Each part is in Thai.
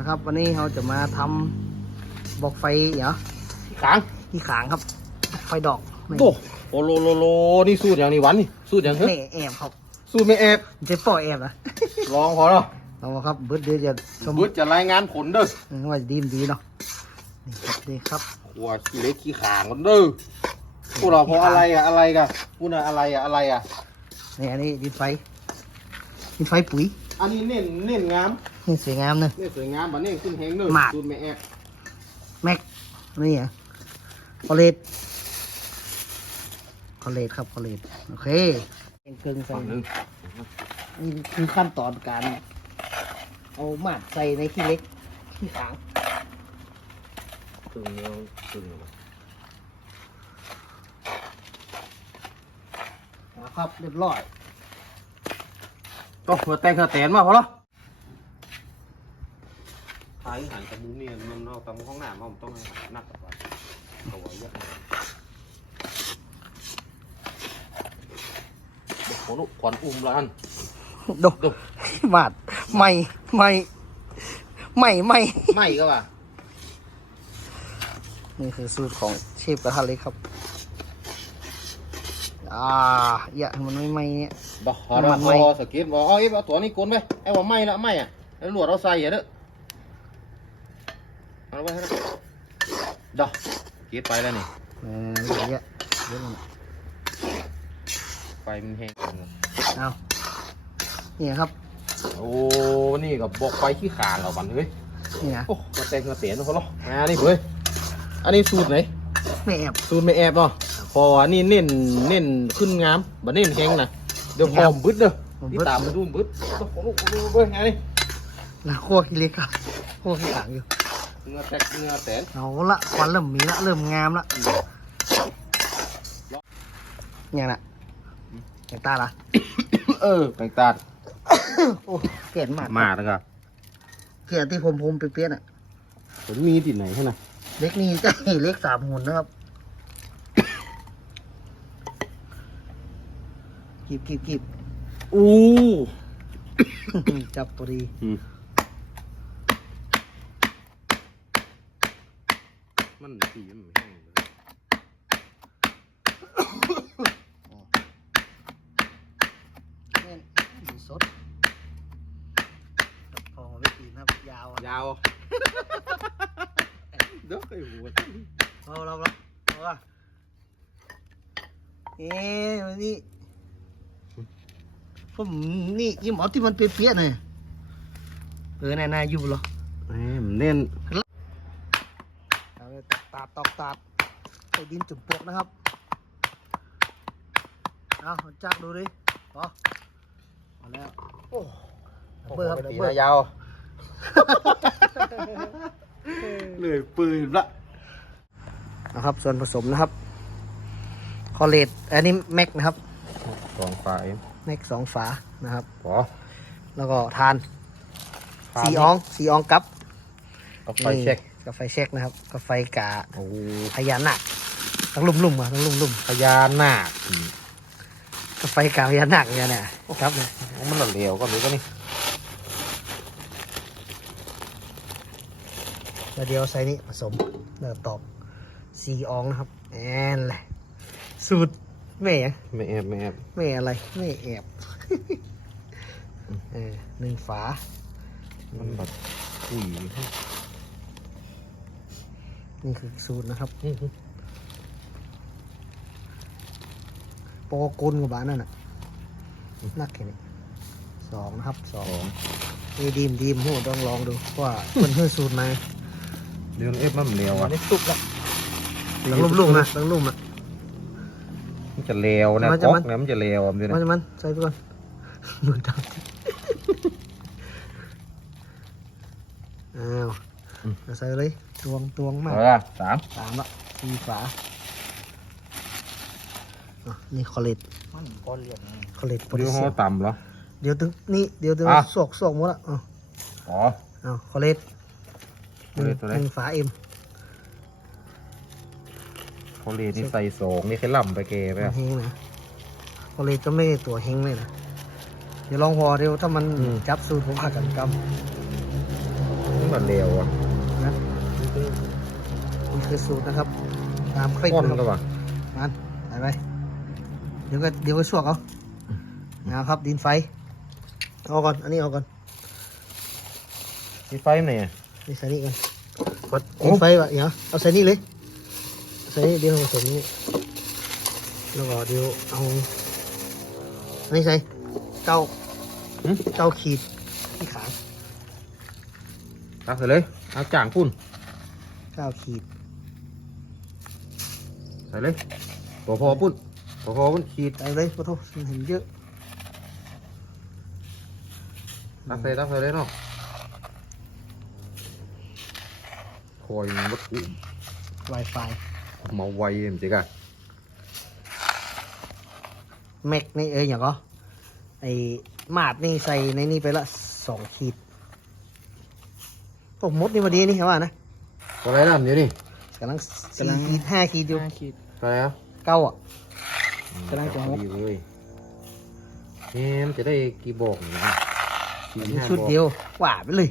นะครับ วันนี้เราจะมาทำบอกไฟเหรอขางที่ขางครับ ไฟดอกนี่โอ้โอโลโลโลนี่สูตรอย่างนี้หวันนี่สูตรอย่างเฮ้ยนี่แอบครับสูตรไม่แอบเจ๊ปอแอบนะลองพอเนาะเอามาครับเบิร์ดเดี๋ยวจะชมบุตรจะรายงานผลเด้อเออว่าจะดีมนดีเนาะนี่ครับนี่ครับหัวขี้เล็กขี้ขางกันเด้อพวกเราเพราะอะไรอะอะไรกันพูดอะอะไรอะอะไรอะนี่อันนี้ดินไฟดินไฟปุ๋ย อันนี้เน้นเน้นงามนี่สวยงามเนอะ เน้นสวยงามบัดเน้นขึ้นแหงเด้อมาก สูตรไม่แอบแม็กนี่อะคอเลตคอเลตครับคอเลตโอเคเก่งเกิงใส่ฝั่งหนึงนี่คือขั้นตอนการ เอามาดใส่ในขี้เล็กขี้ขางตึงเนื้อตึงเอาไว้นะครับเรียบร้อย ต้องหัวแต่งหัวแตนมาพอแล้วขายหันกับมุมนี่มันเราตำห้องน้ำมันต้องให้นักกับว่าเขาว่าเยอะนะเด็กคนอุขวัญอุ้มละอันดูดูมาดไม่ไม่ไม่ไม่ไม่ก็ว่านี่คือสูตรของเชฟกระทะเล็กครับ อ่าอย่าให้มันไม่ไหม้เนี่ยบอกพอมัเรานพไม่อสกิดบอกเอาไอ้เอาตัวนี้กลนไปไอ้ว่าไม่ละไม่อะแล้วหลวดเราใส่อย่าเด้อเอาไว้ให้นะดอกกิดไปแล้วนี่เออเดี๋ยวเดี๋ยวเดี๋ยวมันไฟมันแห้งเอานี่ครับโอ้นี่กับบอกไฟขี้ขานเราบันเฮ้ยนี่นะโอ้มาแต่งมาเตียนเขาหรออ่านี่เฮ้ยอันนี้สูตรไหนไม่แอบสูตรไม่แอบเนาะ พออันนี้เน้นเน้นขึ้นงามบันเน้นแข็งนะเดี๋ยวพอมบึ้ดเด้อที่ตามมาดูบึ้ดต้องขอลูกดูเบ้ยไงนี่นะคั่วขี้เล็กครับคั่วขี้ขางอยู่เนื้อแตกเนื้อแตนเอาละควันเริ่มมีละเริ่มงามละอย่างน่ะอย่างตาละเออแปลงตาดโอ้เกลียดมากมาแล้วครับเกลียดที่ผมผมเปี้ยนๆอะผมมีติดไหนให้นะเล็กนี่จะเล็กสามหุ่นนะครับ กีบกีบกีบอู้ จับตัวดีมันสีมันแห้งเลยแน่นดีสดพอไม่ปีนครับยาวอะยาวเด้อไอ้หัวเอาเราเราเอาละเอ๊ะวันนี้ ผมนี่ยิ้มเอาที่มันเปรี้ยๆหน่อยเออน่าๆอยู่เหรอแหมเน้นเอาไปตาดตอกตาดใส่ดินจุ่มปลวกนะครับเอาจักดูดิพอเอาแล้วโอ้ดับเบิลครับดับปีเบิลนายาวเลยปืนละนะครับ ส่วนผสมนะครับ คอเลตอันนี้แม็กนะครับสองฝาเอง แม็กสองฝานะครับพอแล้วก็ทานสีอองสีอองกับเอาไฟเช็คนี่กับไฟเช็คนะครับกับไฟกาโอ้พญานาคทั้งลุ่มๆอะทั้งลุ่มพญานาคๆกับไฟกาพญานาคเนี่ยเนี่ยครับเนี่ยมันหล่อเหลวก็หรือก็นี่แล้วเดี๋ยวใส่นี่ผสมเนื้อตอกสีอองนะครับแอนแหละสูตร แม่ยังไม่แอบไม่แอบแม่อะไรแม่แอบ เออหนึ่งฝา มันแบบอุ้ยนี่คือสูตรนะครับโปรกุลกับบ้านนั่นน่ะนักแค่นี้สองนะครับสอง เอยดีมดีมโหต้องลองดูว่ามันคือสูตรไหนเดี๋ยวเอฟมันเหลวอัอะนนี้สุกละต้องลุ่มๆนะต้องลุ่มอะ มันจะเหลวนะมันจะก๊อมันกเนี่ยมันจะเหลวอะมันมันจะจะมันใส่ไปก่อนมือดำอ้าวเอาใส่เลยตวงตวงมาก เอาละสามสามละสี่ฝาอะนี่คอเลตมันก้อนเหลี่ยมคอเลตโพเดี๋แทยวสเขาเซียมต่ำเหรอ เดี๋ยวถึงนี่เดี๋ยวถึงอะสอกสอกหมดละอ๋ออ๋อ เอาคอเลตหนึ่งคอเลตตัวไหน หนึ่งฝาเอ็ม โคลีนี่ใส่สองนี่แค่ล่ำไปเกไปอะเฮงนะคอเลตจะไม่ได้ตัวเฮงเลยนะเดี๋ยวลองพอเดี๋ยวถ้ามันอืม จับสูตรผมอาจจะกมันแบบกันเร็วอะนะนี่คือนี่คือสูตรนะครับ ตามเคร่งก้อนนะคก็รับว่ะมันไปไปเดี๋ยวก็เดี๋ยวก็ช่วงเอาเอาครับ ดินไฟเอาก่อน อันนี้เอาก่อนมีไฟไหนอะนี่ใส่นี่ก่อนวัดดินไฟวะเดี๋ยวเอาใส่นี่เลย ใส่นี่เดี๋ยวผสมนี่แล้วก็เดี๋ยวเอาอันนี้ใส่เก้าเก้าขีดที่ขาตักใส่เลยเอาจ่างปุ่นเก้าขีดใส่เลยพอพอปุ่นพอพอปุ่นขีดใส่เลยขอโทษมันเห็นเยอะตักใส่ตักใส่เลยเนาะคอยมันวัดอุ้ม Wi-Fi มาไวเอ็มจิกะแม็กนี่เอ้ยอย่างก็ไอมาดนี่ใส่ในนี่ไปละสองขีดผมมดนี่มาดีนี่เหรอวะนะอะไรนั่นเดี๋ยวนี่กำลังสี่ขีดห้าขีดอยู่ห้าขีดอะไรอะเก้าอะกำลังจะหกดีเลยนี่มันจะได้กี่บอกเนี่ยสี่มีห้าชุดบอกเดียวหวาไปเลย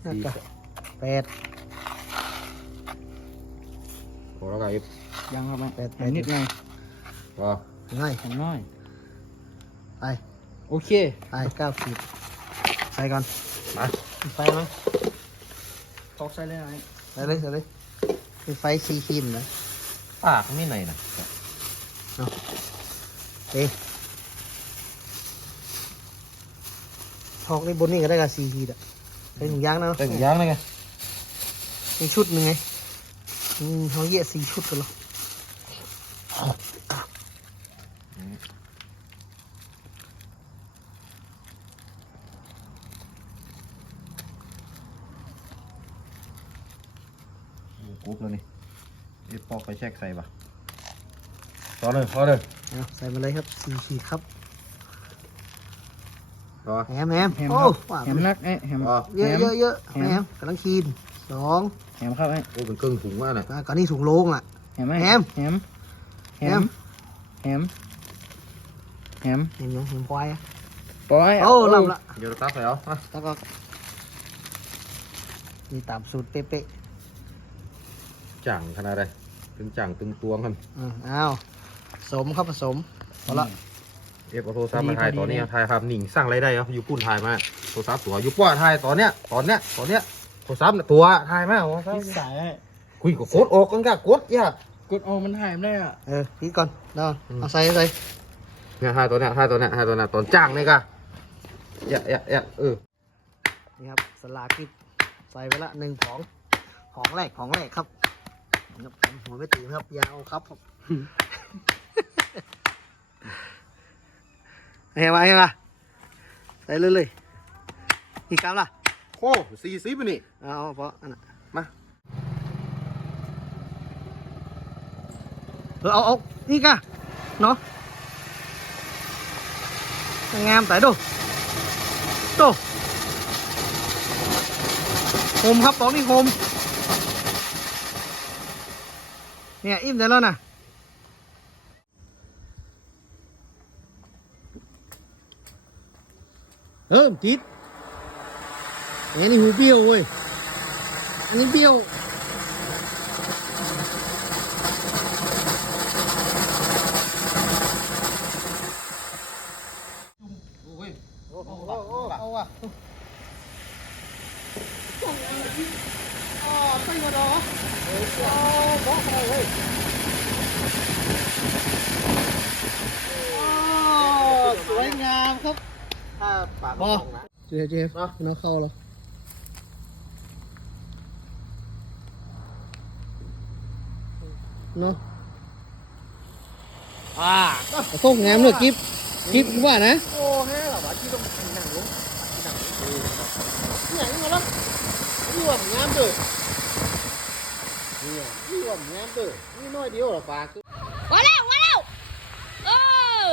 แล้วสี่ก็แปด พอแล้วกันอีกยังครับแม่แปดแปอัดนนิดหน่อยพอง่ายของน้อย ไป โอเค ไปเก้าขีดใส่ก่อนมาไฟมั้ยตอกใส่เลยไหมใส่เลยใส่เลยเป็นไฟสี่ขีดนะปากไม่ไหนนะเอ๊ะทอกในบนนี่ก็ได้กับสี่ขีดอะเป็นหนึ่งยางนะแต่งยางเลยไงมีชุดหนึ่งไง อืมเขาเยะสี่ชุดกันหรอกรุ๊ปแล้วนี่ไอ้ปอกไปแช็กใส่ปะพอเลยพอเลยเอาใส่มาเลยครับสี่ขีดครับพอแหมแหมแฮมโอ้ว่าแฮมนักเอ๊ะแฮมเยอะเยอะเยอะแหมกำลังขีด สองแฮมครับไอ้โอ้เป็นเครื่องถุงว่าน่ะอะก่อนนี้สูงโลงอะแฮมไหมแฮมแฮมแฮมแฮมแฮมเห็นยังเห็นควายอะปล่อยโอ้ลำละเดี๋ยวเราตักใส่เอามาแล้วก็นี่ตามสูตรเป๊ะจ่างขนาดใดถึงจ่างตึงตวงกันๆอะอ้าวผสมครับผสมเอาละ เอฟเอาโทรศัพท์มาถ่ายตอนนี้ถ่ายครับหนิงสร้างไรายได้ครับอยู่ปุ่นถ่ายมาโทรศัพท์ตัวอยู่ป้าถ่ายตอนเนี้ยตอนเนี้ยตอนเนี้ย โทรศัพท์น่ะตัวถ่ายมาโทรศัพที่ท์สายไอ้คุยกับโคตรออกกันกะกดยาก กดโอมันหายไม่ได้อะ เออพีดก่อนแล้วเอาใส่ใส่เนี่ยถ่ายตัวเนี้ยถ่ายตัวเนี้ยถ่ายตัวเนี้ยตอนจ้างนี่กะอย่าอย่าอย่าเออนี่ครับสลากิดใส่ไปละหนึ่งของของแรกของแรกครับครับผมหัวไม่ตีครับยาวครับผมเห็นไหมเห็นไหมใส่เลยเลยอีกคำล่ะ โอ้สี่สิบนี่ เอาเพราะอันน่ะมา เออเอาเอานี่กะเนาะงามแต่ดูดูโฮมครับตอนนี้โฮมเนี่ยอิ่มได้แล้วนะเออติด อันนี้หูเบี้ยวเว้ยอันนี้เบี้ยว โอ้ย โอ้โหเอาว่ะอ๋อใส่มาดอโอ้บอกไปเว้ยสวยงามครับ ถ้าปาก พอ นะ เจเจฟน้องเข้าแล้ว เนาะอ่าส่งงามเลยกิฟกิฟว่านะโอ้แฮ่หรอวะที่ต้องกินหนังลงอย่างนี้มาแล้วนี่ว่างามเด้อนี่นี่ว่างามเด้อนี่น้อยเดียวหรอปากมาแล้วมาแล้วเออ